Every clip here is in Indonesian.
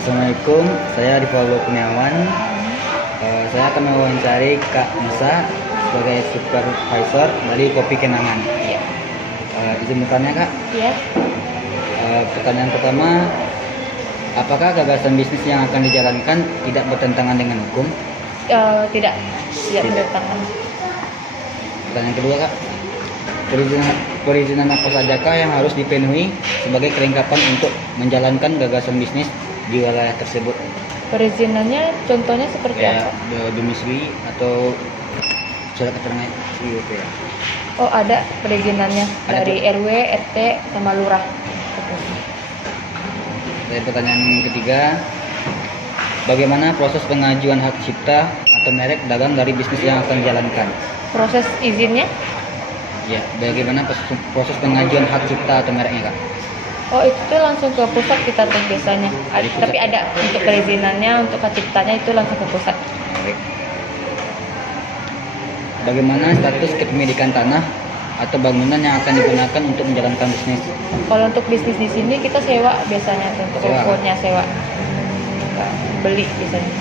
Assalamualaikum, saya Rivaldo Kurniawan. Saya akan mewawancari Kak Nisa sebagai supervisor dari Kopi Kenangan. Iya. Izin bertanya Kak. Iya. Pertanyaan pertama, apakah gagasan bisnis yang akan dijalankan tidak bertentangan dengan hukum? Tidak bertentangan. Pertanyaan kedua Kak, perizinan apa sajakah yang harus dipenuhi sebagai kelengkapan untuk menjalankan gagasan bisnis di wilayah tersebut? Perizinannya contohnya seperti Kayak apa? domisili atau surat keterangan IUP ya? Oh, ada perizinannya Ada dari RW, RT, sama lurah. Dan pertanyaan ketiga, bagaimana proses pengajuan hak cipta atau merek dagang dari bisnis yang akan dijalankan? Proses izinnya? Ya, bagaimana proses pengajuan hak cipta atau mereknya Kak? Oh, itu tuh langsung ke pusat kita tuh biasanya. Di pusat? Tapi ada untuk perizinannya, untuk hak ciptanya itu langsung ke pusat. Baik. Bagaimana status kepemilikan tanah atau bangunan yang akan digunakan untuk menjalankan bisnis? Kalau untuk bisnis di sini kita sewa biasanya tuh, untuk Sewa? rukonya sewa. Nggak beli biasanya.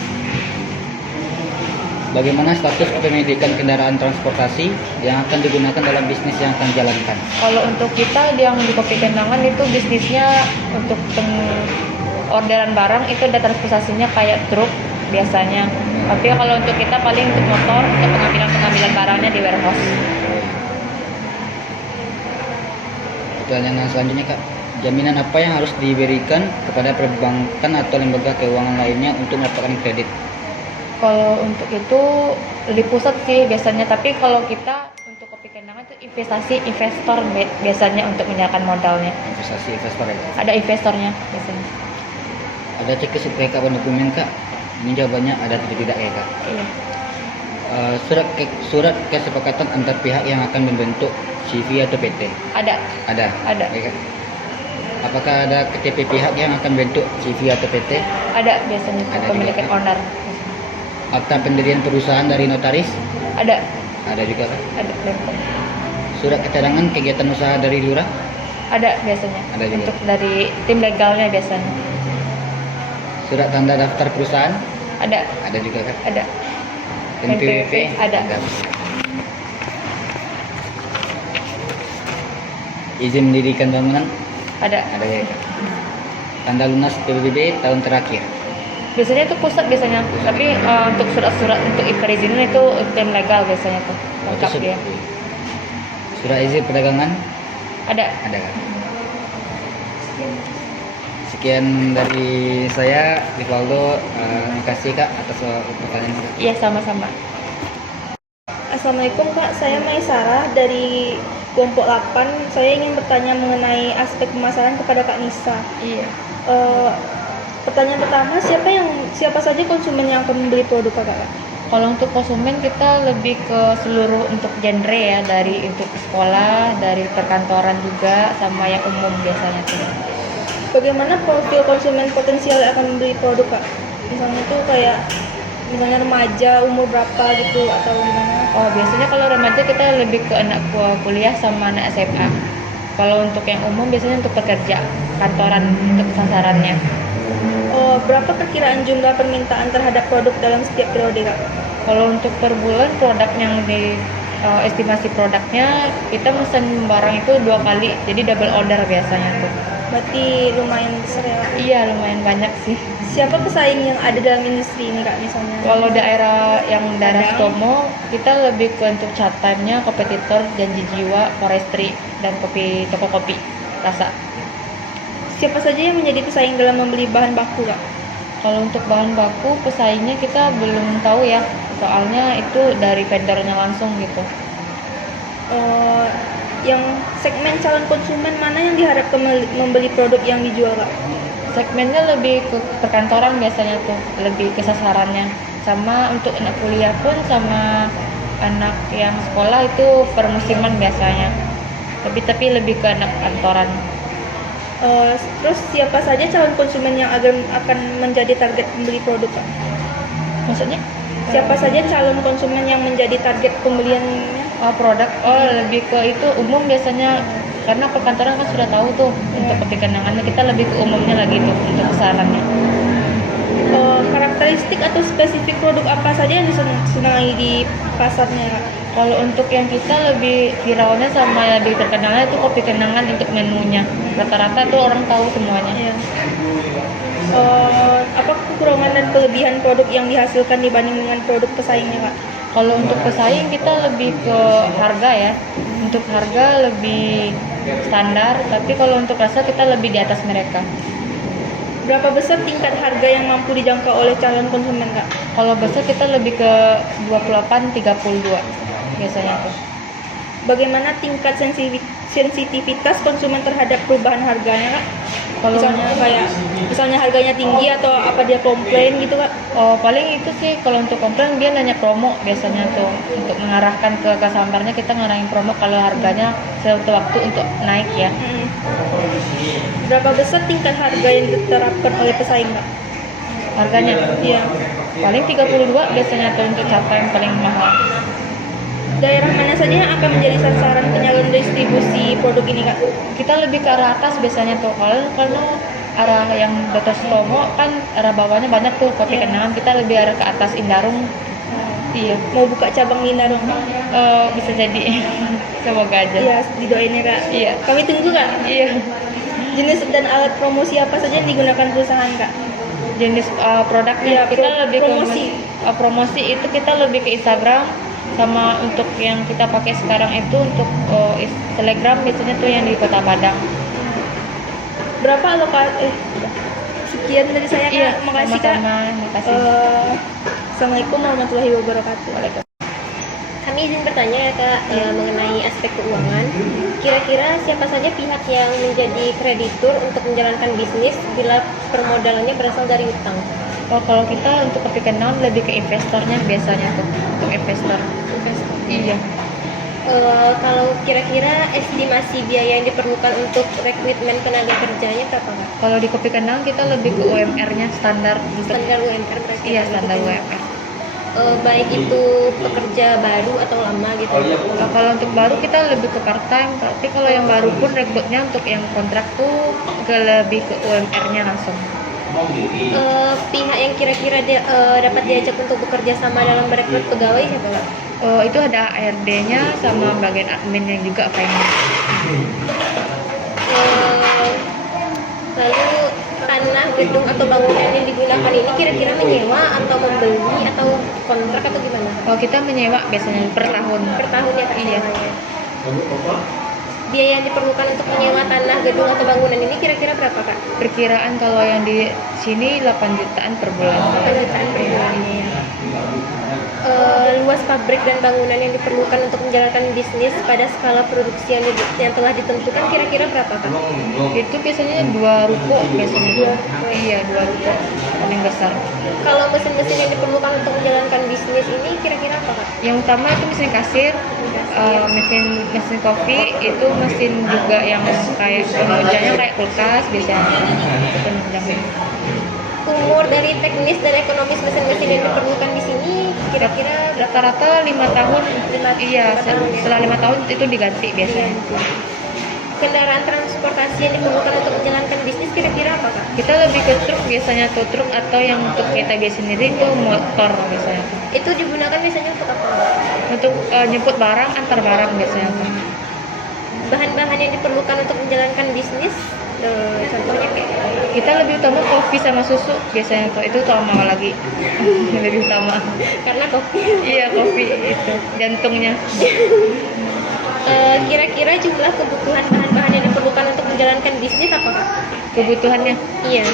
Bagaimana status kepemilikan kendaraan transportasi yang akan digunakan dalam bisnis yang akan dijalankan? Kalau untuk kita yang di Kopi Kenangan itu bisnisnya untuk orderan barang itu ada transportasinya kayak truk biasanya. Tapi kalau untuk kita paling untuk motor, untuk pengambilan barangnya di warehouse. Pertanyaan selanjutnya Kak, jaminan apa yang harus diberikan kepada perbankan atau lembaga keuangan lainnya untuk mendapatkan kredit? Kalau untuk itu di pusat sih biasanya, tapi kalau kita untuk Kopi Kenangan itu investasi investor biasanya untuk menyerahkan modalnya. Investasi investor ya? Ada investornya biasanya. Ada cek kelengkapan dokumen Kak? Ini jawabannya ada atau tidak ya Kak? Iya. Surat kesepakatan antar pihak yang akan membentuk CV atau PT? Ada. Ada ya Kak? Apakah ada KTP pihak yang akan bentuk CV atau PT? Ada biasanya Ada pemilikan juga. owner. Akta pendirian perusahaan dari notaris? Ada. Ada juga Kak? Ada lengkap. Surat keterangan kegiatan usaha dari lurah? Ada biasanya. Ada juga. Untuk dari tim legalnya biasanya. Surat tanda daftar perusahaan? Ada. Ada juga Kak? Ada. NPWP? Ada. Izin mendirikan bangunan? Ada. Ada ya Kak? Tanda lunas PBB tahun terakhir? Biasanya itu pusat biasanya. Tapi untuk surat-surat untuk perizinan itu tim legal biasanya tuh. Lengkap dia. Surat izin perdagangan? Ada. Ada Kak? Sekian dari saya, Rivaldo. Terima kasih Kak atas pertanyaan. Iya, sama-sama. Assalamualaikum Kak, saya Maisarah dari kelompok 8. Saya ingin bertanya mengenai aspek pemasaran kepada Kak Nisa. Iya. Pertanyaan pertama, siapa saja konsumen yang akan membeli produk Kakak? Kalau untuk konsumen kita lebih ke seluruh untuk genre ya, dari untuk sekolah, dari perkantoran juga, sama yang umum biasanya tuh. Bagaimana profil konsumen potensial yang akan membeli produk Kak? Misalnya tuh kayak remaja, umur berapa gitu atau gimana? Oh, biasanya kalau remaja kita lebih ke anak kuliah sama anak SMA. Kalau untuk yang umum biasanya untuk pekerja kantoran untuk sasarannya. Berapa perkiraan jumlah permintaan terhadap produk dalam setiap periode Kak? Kalau untuk per bulan produk yang di estimasi produknya kita mesen barang itu 2 kali, jadi double order biasanya tuh. Berarti lumayan besar ya Kak? Iya, lumayan banyak sih. Siapa pesaing yang ada dalam industri ini Kak misalnya? Kalau daerah Stomo kita lebih ke untuk cat time-nya, kompetitor, Janji Jiwa, Forestry, dan toko kopi rasa. Siapa saja yang menjadi pesaing dalam membeli bahan baku Kak? Kalau untuk bahan baku pesaingnya kita belum tahu ya, soalnya itu dari vendornya langsung gitu. Yang segmen calon konsumen mana yang diharapkan membeli produk yang dijual Kak? Segmennya lebih ke perkantoran biasanya tuh, lebih ke sasarannya. Sama untuk anak kuliah pun sama anak yang sekolah itu per musiman biasanya. Tapi lebih ke anak kantoran. Terus siapa saja calon konsumen yang akan menjadi target pembeli produk Kak? Maksudnya? Siapa saja calon konsumen yang menjadi target pembeliannya? Produk lebih ke itu umum biasanya, karena perkantoran kan sudah tahu tuh untuk Kopi Kenangannya, kita lebih ke umumnya lagi tuh untuk sarannya. Karakteristik atau spesifik produk apa saja yang disenangi di pasarnya, Kak? Kalau untuk yang kita lebih viralnya sama yang lebih terkenalnya itu kopi kenangan untuk menunya. Rata-rata tuh orang tahu semuanya. Iya. Apa kekurangan dan kelebihan produk yang dihasilkan dibanding dengan produk pesaingnya, Kak? Kalau untuk pesaing kita lebih ke harga ya. Untuk harga lebih standar, tapi kalau untuk rasa kita lebih di atas mereka. Berapa besar tingkat harga yang mampu dijangkau oleh calon konsumen, Kak? Kalau besar kita lebih ke 28-32 biasanya tuh. Bagaimana tingkat sensitivitas konsumen terhadap perubahan harganya, Kak? Kalau Misalnya harganya tinggi atau apa dia komplain gitu, Kak? oh, paling itu sih kalau untuk komplain dia nanya promo biasanya tuh untuk mengarahkan ke customernya, kita ngarahin promo kalau harganya suatu waktu untuk naik ya. Berapa besar tingkat harga yang diterapkan oleh pesaing, Kak? Harganya Iya. paling 32 biasanya tuh untuk capai yang paling mahal. Daerah mana saja yang akan menjadi sasaran penyalur distribusi produk ini, Kak? Kita lebih ke arah atas biasanya tuh kalau arah yang Dr. Sutomo kan arah bawahnya banyak tuh kopi Iya. kenangan, kita lebih arah ke atas Indarung. Iya. Mau buka cabang di Indarung, Kak? Bisa jadi. Semoga aja. Iya, didoain ya, Kak. Iya. Kami tunggu, Kak. Iya. Jenis dan alat promosi apa saja yang digunakan perusahaan, Kak? Jenis Iya, produknya kita lebih promosi. ke promosi itu kita lebih ke Instagram, sama untuk yang kita pakai sekarang itu untuk Telegram biasanya tuh yang di Kota Padang. Berapa alokasi? Sekian dari saya, Kak. Iya, Makasih, Kak. sama-sama. Makasih. Assalamualaikum warahmatullahi wabarakatuh. Kami izin bertanya ya Kak, mengenai aspek keuangan. Kira-kira siapa saja pihak yang menjadi kreditur untuk menjalankan bisnis bila permodalannya berasal dari utang? Oh, kalau kita untuk kopi kenal lebih ke investornya biasanya tuh, untuk investor. Iya. Kalau kira-kira estimasi biaya yang diperlukan untuk rekrutmen tenaga kerjanya berapa Kak? Kalau di kopi kenal kita lebih ke UMR-nya standar untuk Standar UMR berarti? iya standar UMR. Baik itu pekerja baru atau lama gitu? Kalau untuk baru kita lebih ke part time, tapi kalau yang baru pun rekrutnya untuk yang kontrak tuh lebih ke UMR-nya langsung. Pihak yang kira-kira dapat diajak untuk bekerja sama dalam merekrut pegawai siapa Kak? Itu ada ARD-nya sama bagian adminnya juga finance. Lalu tanah, gedung atau bangunan yang digunakan ini kira-kira menyewa atau membeli atau kontrak atau gimana? Kalau kita menyewa biasanya per tahun. Per tahun ya Kak? Iya. Biaya yang diperlukan untuk menyewa tanah, gedung atau bangunan ini kira-kira berapa Kak? Perkiraan kalau yang di sini 8 jutaan per bulan. 8 jutaan per bulan. Luas pabrik dan bangunan yang diperlukan untuk menjalankan bisnis pada skala produksi yang telah ditentukan kira-kira berapa Kak? Itu biasanya 2 ruko biasanya. Iya, 2 ruko paling besar. Kalau mesin-mesin yang diperlukan untuk menjalankan bisnis ini kira-kira apa Kak? Yang utama itu mesin kasir, mesin kopi, itu mesin juga yang kayak penunjangnya kayak kulkas biasanya. Itu penunjangnya. Umur dari teknis dan ekonomis mesin-mesin yang diperlukan di sini kira-kira berapa? Rata-rata 5 tahun. Iya, tahun ya. setelah 5 tahun itu diganti biasanya. Kendaraan transportasi yang diperlukan untuk menjalankan bisnis kira-kira apa Kak? Kita lebih ke truk biasanya tuh, truk atau yang untuk kita biasa sendiri itu motor biasanya tuh. Itu digunakan biasanya untuk apa? Untuk nyebut barang, antar barang biasanya tuh. Bahan-bahan yang diperlukan untuk menjalankan bisnis, contohnya kayak Kita lebih utama kopi sama susu biasanya tuh, itu utama lagi. Lebih utama. karena kopi. Iya, kopi itu jantungnya. Kira-kira jumlah kebutuhan bahan-bahan yang diperlukan untuk menjalankan bisnis apa Kak? Kebutuhannya Iya.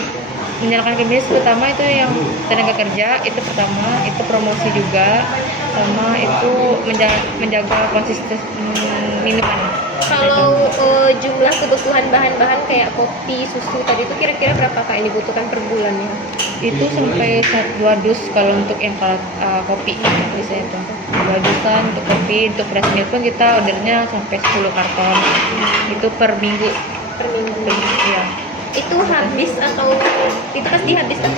menjalankan bisnis pertama itu yang tenaga kerja, itu pertama, itu promosi juga, sama itu menjaga konsisten minuman. Kalau jumlah kebutuhan bahan-bahan kayak kopi, susu tadi itu kira-kira berapa Kak yang dibutuhkan per bulannya? Itu sampai 2 dus kalau untuk yang kopi biasanya itu 2 dusan untuk kopi. Untuk fresh milk pun kita ordernya sampai 10 karton itu per minggu. Per minggu. Iya, Itu habis atau itu pasti habis kan?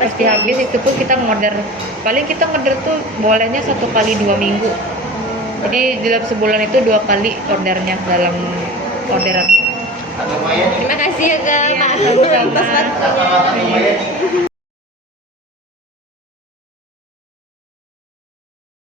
pasti habis. Itu pun kita ngorder, paling kita ngorder tuh bolehnya 1 kali 2 minggu, jadi dalam sebulan itu 2 kali ordernya dalam orderan. Terima kasih ya Kak. Iya, Maaf sama-sama. atas waktunya.